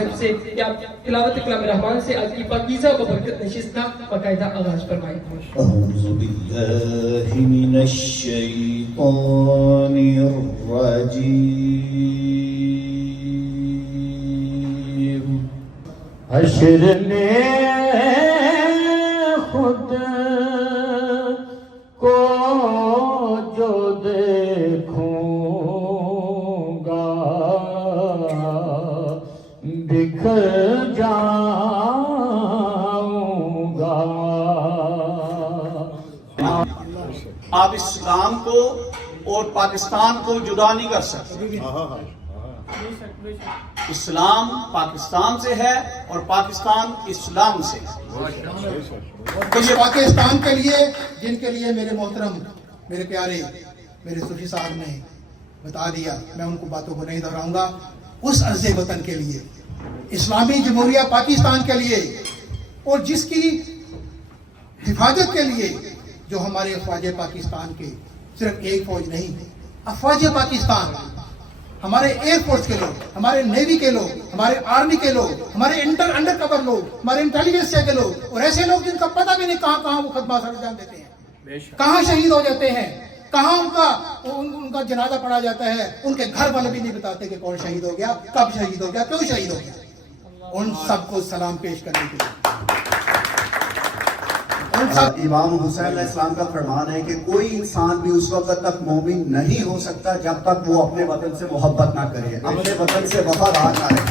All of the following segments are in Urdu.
صاحب سے کہ آپ تلاوت کلام رحمان سے آج کی پاکیزہ و برکت نشست کا باقاعدہ آغاز فرمائیں۔ اعوذ باللہ من الشیطان الرجیم۔ حشر میں خود کو جو دیکھوں گا بکھر جاؤں گا۔ آپ اسلام کو اور پاکستان کو جدا نہیں کر سکتے۔ اسلام پاکستان سے ہے اور پاکستان اسلام سے۔ تو یہ پاکستان کے لیے، جن کے لیے میرے محترم، میرے پیارے، میرے صوفی صاحب نے بتا دیا، میں ان کو باتوں کو نہیں دہراؤں گا۔ اس عرض وطن کے لیے، اسلامی جمہوریہ پاکستان کے لیے، اور جس کی حفاظت کے لیے جو ہمارے افواج پاکستان کے صرف ایک فوج نہیں، افواج پاکستان، ہمارے ایئر فورس کے لوگ، ہمارے نیوی کے لوگ، ہمارے آرمی کے لوگ، ہمارے انڈر کور لوگ، ہمارے انٹیلیجنس کے لوگ، اور ایسے لوگ جن کا پتہ بھی نہیں کہاں کہاں وہ خدمات سر انجام دیتے ہیں، کہاں شہید ہو جاتے ہیں، کہاں ان کا جنازہ پڑھا جاتا ہے، ان کے گھر والے بھی نہیں بتاتے کہ کون شہید ہو گیا، کب شہید ہو گیا، کیوں شہید ہو گیا۔ ان سب کو سلام پیش کرنے کے لیے امام حسین علیہ السلام کا فرمان ہے کہ کوئی انسان بھی اس وقت تک مومن نہیں ہو سکتا جب تک وہ اپنے وطن سے محبت نہ کرے، اپنے وطن سے وفادار نہ رہے۔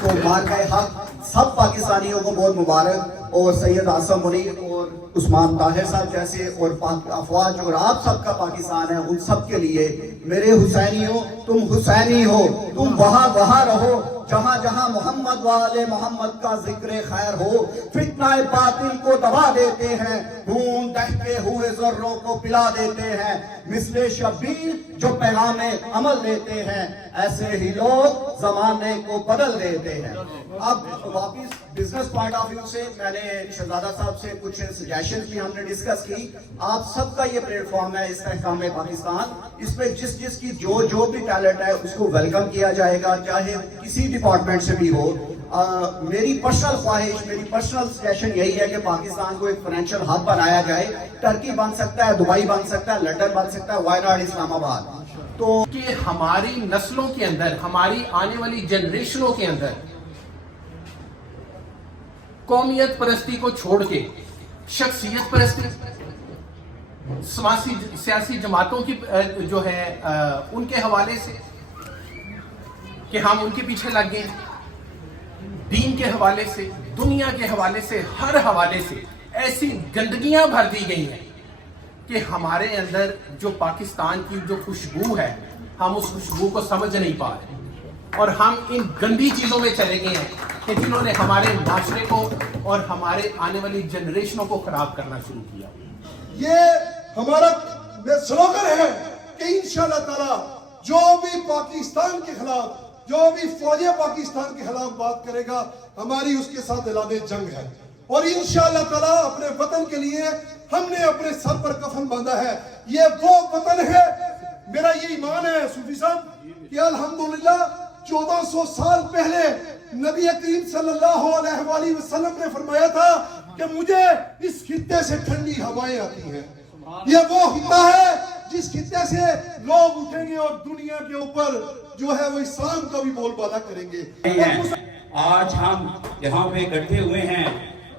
تو مارکہ حق سب پاکستانیوں کو بہت مبارک، اور سید عاصم منیر اور عثمان طاہر صاحب جیسے اور افواج اور آپ سب کا پاکستان ہے، ان سب کے لیے میرے حسینیوں، تم حسینی ہو، تم وہاں رہو جہاں جہاں محمد والے محمد کا ذکر خیر ہو۔ فتنہ باطل کو دبا دیتے ہیں، خون دہتے ہوئے ذروں کو پلا دیتے ہیں، مثل شبیر جو پیغام عمل دیتے ہیں، ایسے ہی لوگ زمانے کو بدل دیتے ہیں۔ اب واپس بزنس پوائنٹ آف ویو سے میں نے شہزادہ صاحب سے کچھ سجیشن بھی ہم نے ڈسکس کی۔ آپ سب کا یہ پلیٹ فارم ہے استحکام پاکستان، اس پہ جس کی جو بھی ٹیلنٹ ہے اس کو ویلکم کیا جائے گا، چاہے کسی ڈپارٹمنٹ سے بھی ہو۔ میری پرسنل خواہش، میری پرسنل سجیشن یہی ہے کہ پاکستان کو ایک فائنینشیل ہب بنایا جائے۔ ٹرکی بن سکتا ہے، دبئی بن سکتا ہے، لندن بن سکتا ہے، وائی ناٹ اسلام آباد۔ تو کہ ہماری نسلوں کے اندر، ہماری آنے والی جنریشنوں کے اندر قومیت پرستی کو چھوڑ کے شخصیت پرستی، سیاسی جماعتوں کی جو ہے ان کے حوالے سے کہ ہم ان کے پیچھے لگ گئے، دین کے حوالے سے، دنیا کے حوالے سے، ہر حوالے سے ایسی گندگیاں بھر دی گئی ہیں کہ ہمارے اندر جو پاکستان کی جو خوشبو ہے، ہم اس خوشبو کو سمجھ نہیں پا رہے، اور ہم ان گندی چیزوں میں چلے گئے ہیں کہ جنہوں نے ہمارے معاشرے کو اور ہمارے آنے والی جنریشنوں کو خراب کرنا شروع کیا۔ یہ ہمارا سلوگن ہے کہ انشاءاللہ تعالی جو بھی پاکستان کے خلاف، جو بھی فوج پاکستان کے خلاف بات کرے گا، ہماری اس کے ساتھ اعلان جنگ ہے، اور انشاءاللہ تعالی اپنے وطن کے لیے ہم نے اپنے سر پر کفن باندھا ہے۔ یہ وہ وطن ہے، میرا یہ ایمان ہے صوفی صاحب کہ الحمدللہ 1400 سال پہلے نبی کریم صلی اللہ علیہ وآلہ وسلم نے فرمایا تھا کہ مجھے اس خطے سے ٹھنڈی ہوائیں آتی ہیں۔ یہ وہ خطہ ہے جس خطے سے لوگ اٹھیں گے اور دنیا کے اوپر جو ہے وہ اسلام کا بھی بول بالا کریں گے۔ آج ہم یہاں پہ اکٹھے ہوئے ہیں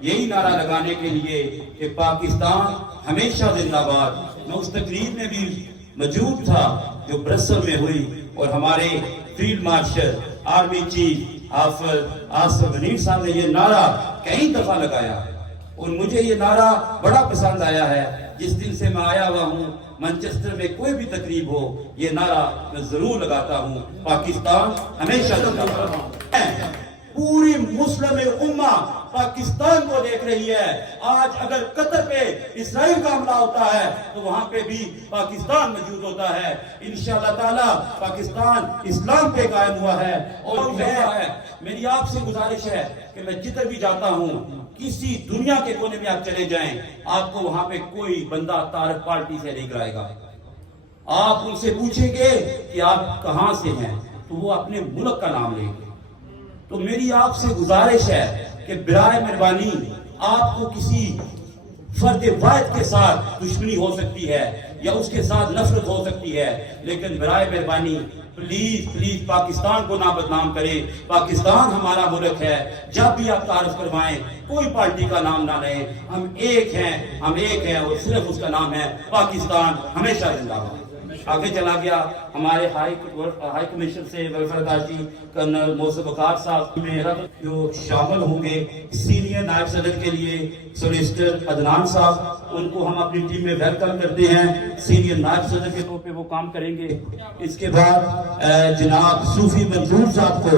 یہی نعرہ لگانے کے لیے کہ پاکستان ہمیشہ زندہ باد۔ میں اس تقریب میں بھی موجود تھا جو برسل میں ہوئی، اور ہمارے فیلڈ مارشل آرمی چیف حافظ عاصم منیر صاحب نے یہ نعرہ کئی دفعہ لگایا، اور مجھے یہ نعرہ بڑا پسند آیا ہے۔ جس دن سے میں آیا ہوا ہوں مانچسٹر میں کوئی بھی تقریب ہو، یہ نعرہ میں ضرور لگاتا ہوں، پاکستان ہمیشہ زندہ باد۔ پوری مسلم امہ پاکستان کو دیکھ رہی ہے۔ آج اگر قطر پہ اسرائیل کا حملہ ہوتا ہے تو وہاں پہ بھی پاکستان موجود ہوتا ہے۔ انشاءاللہ تعالی پاکستان اسلام پہ قائم ہوا ہے، اور میری آپ سے گزارش ہے کہ میں جدھر بھی جاتا ہوں، کسی دنیا کے کونے میں آپ چلے جائیں، آپ کو وہاں پہ کوئی بندہ طارق پارٹی سے نہیں کرائے گا۔ آپ ان سے پوچھیں گے کہ آپ کہاں سے ہیں تو وہ اپنے ملک کا نام لیں گے۔ تو میری آپ سے گزارش ہے کہ برائے مہربانی آپ کو کسی فرد واحد کے ساتھ دشمنی ہو سکتی ہے یا اس کے ساتھ نفرت ہو سکتی ہے، لیکن برائے مہربانی پلیز پلیز پاکستان کو نہ بدنام کرے. پاکستان ہمارا ملک ہے. جب بھی آپ تعارف کروائیں کوئی پارٹی کا نام نہ لیں. ہم ایک ہیں اور صرف اس کا نام ہے پاکستان ہمیشہ زندہ باد. آگے چلا گیا ہمارے ہائی کمشنر سے ویلفیئر اتھارٹی کرنل محسن وقار صاحب میں جو شامل ہوں گے. سینئر نائب صدر کے لیے سولیسٹر عدنان صاحب، ان کو ہم اپنی ٹیم میں ویلکم کرتے ہیں. سینئر نائب صدر کے طور پہ وہ کام کریں گے. اس کے بعد جناب صوفی منظور صاحب کو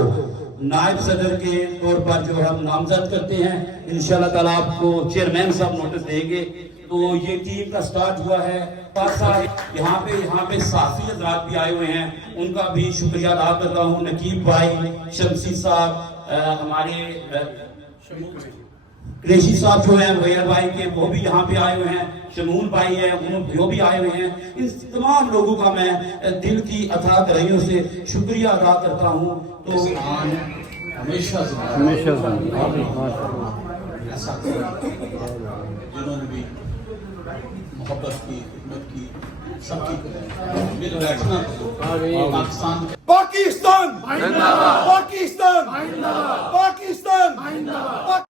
نائب صدر کے طور پر جو ہم نامزد کرتے ہیں. انشاءاللہ تعالیٰ آپ کو چیئرمین صاحب نوٹس دیں گے. تو یہ ٹیم کا سٹارٹ ہوا ہے. یہاں پہ صحافی حضرات بھی آئے ہوئے ہیں، ان کا بھی شکریہ ادا کرتا ہوں. نقیب بھائی، شمسی صاحب، ہمارے قریشی صاحب جو ہیں ویر بھائی کے، وہ بھی یہاں پہ آئے ہوئے ہیں. شمول بھائی ہیں، وہ بھی آئے ہوئے ہیں. ان تمام لوگوں کا میں دل کی اتھاہ گہرائیوں سے شکریہ ادا کرتا ہوں. تو ہمیشہ جنہوں نے بھی محبت کی، خدمت کی، سب کی مل بیٹھنا پاکستان پاکستان پاکستان پاکستان